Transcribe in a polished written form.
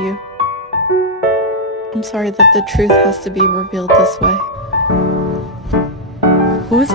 you. I'm sorry that the truth has to be revealed this way. Who's...